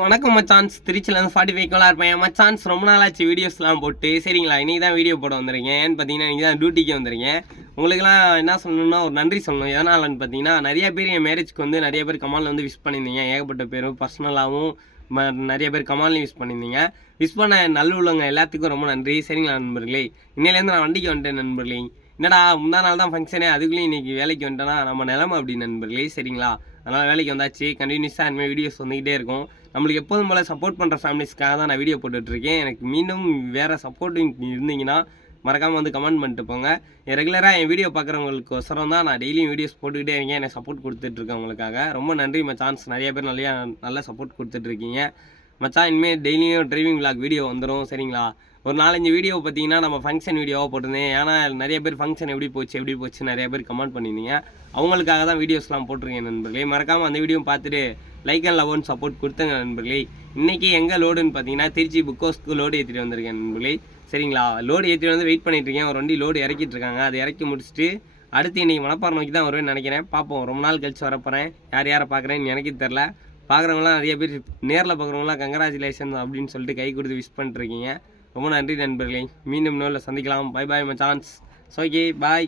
வணக்கம் மச்சான்ஸ், திருச்சியிலேருந்து 45 கோலாக இருப்பேன் மச்சான்ஸ். ரொம்ப நாளாச்சு வீடியோஸ்லாம் போட்டு. சரிங்களா, இன்றைக்கி தான் வீடியோ போட வந்திருக்கேன். ஏன்னு பார்த்தீங்கன்னா இன்றைக்கி தான் டியூட்டிக்கு வந்திருக்கேன். உங்களுக்குலாம் என்ன சொல்லணும்னா ஒரு நன்றி சொல்லணும். எதனாலன்னு பார்த்தீங்கன்னா நிறைய பேர் என் மேரேஜ்க்கு வந்து நிறைய பேர் கமாலில் வந்து விஷ் பண்ணியிருந்தீங்க. ஏகப்பட்ட பேரும் பர்சனலாகவும் நிறைய பேர் கமால்லையும் விஷ் பண்ணியிருந்தீங்க. விஷ் பண்ண நல்லுள்ளவங்க எல்லாத்துக்கும் ரொம்ப நன்றி. சரிங்களா நண்பர்களே, இன்னையிலேருந்து நான் வண்டிக்கு வந்துட்டேன் நண்பர்களே. என்னடா முந்தா நாள் தான் ஃபங்க்ஷனே, அதுக்குள்ளேயும் இன்றைக்கி வேலைக்கு வந்துட்டேன்னா நம்ம நிலமை அப்படி நண்பர்களே. சரிங்களா, அதனால் வேலைக்கு வந்தாச்சு. கண்டினியூஸாக இனிமேல் வீடியோஸ் வந்துக்கிட்டே இருக்கும். நம்மளுக்கு எப்போதும் போல் சப்போர்ட் பண்ணுற ஃபேமிலிஸ்க்காக தான் நான் வீடியோ போட்டுட்ருக்கேன். எனக்கு மீண்டும் வேறு சப்போர்ட்டிங் இருந்தீங்கன்னா மறக்காமல் வந்து கமெண்ட் பண்ணிட்டு போங்க. ரெகுலராக என் வீடியோ பார்க்குறவங்களுக்கு ஒசரம் தான் நான் டெய்லியும் வீடியோஸ் போட்டுக்கிட்டே இருக்கேன். எனக்கு சப்போர்ட் கொடுத்துட்ருக்கேன் உங்களுக்காக. ரொம்ப நன்றி மச்சான்ஸ். நிறைய பேர் நல்ல சப்போர்ட் கொடுத்துட்ருக்கீங்க மச்சான். இனிமேல் டெய்லியும் டிரைவிங் விளாக் வீடியோ வந்துடும். சரிங்களா, ஒரு 4-5 வீடியோ பார்த்தீங்கன்னா நம்ம ஃபங்க்ஷன் வீடியோவாக போட்டிருந்தேன். ஏன்னா நிறைய பேர் ஃபங்க்ஷன் எப்படி போச்சு நிறைய பேர் கமெண்ட் பண்ணியிருந்தீங்க. அவங்களுக்காக தான் வீடியோஸ்லாம் போட்டிருக்கேன் நண்பர்களே. மறக்காமல் அந்த வீடியோ பார்த்துட்டு லைக் அண்ட் லவ்னு சப்போர்ட் கொடுத்துங்க நண்பர்களே. இன்றைக்கி எங்கே லோடுன்னு பார்த்தீங்கன்னா திருச்சி புக் ஹவுஸ்க்கு லோடு ஏற்றிட்டு வந்திருக்கேன் நண்பர்களே. சரிங்களா, லோடு ஏற்றிட்டு வந்து வெயிட் பண்ணிகிட்ருக்கேன். ஒரு வண்டி லோடு இறக்கிட்டு இருக்காங்க. அதை இறக்கி முடிச்சுட்டு அடுத்து இன்றைக்கி மணப்பாறை நோக்கி தான் வருவேன்னு நினைக்கிறேன். பார்ப்போம், ரொம்ப நாள் கழிச்சு வரப்போகிறேன். யாரை பார்க்குறேன்னு எனக்கு தெரில. பார்க்குறவங்களாம் நிறைய பேர் நேரில் பார்க்குறவங்களாம் கங்க்ராச்சுலேஷன் அப்படின்னு சொல்லிட்டு கை கொடுத்து விஷ் பண்ணிட்டுருக்கீங்க. ரொம்ப நன்றி நண்பர்களே. மீண்டும் இன்னொரு சந்திக்கலாம். பை பாய் மச்சான்ஸ். ஓகே பாய்.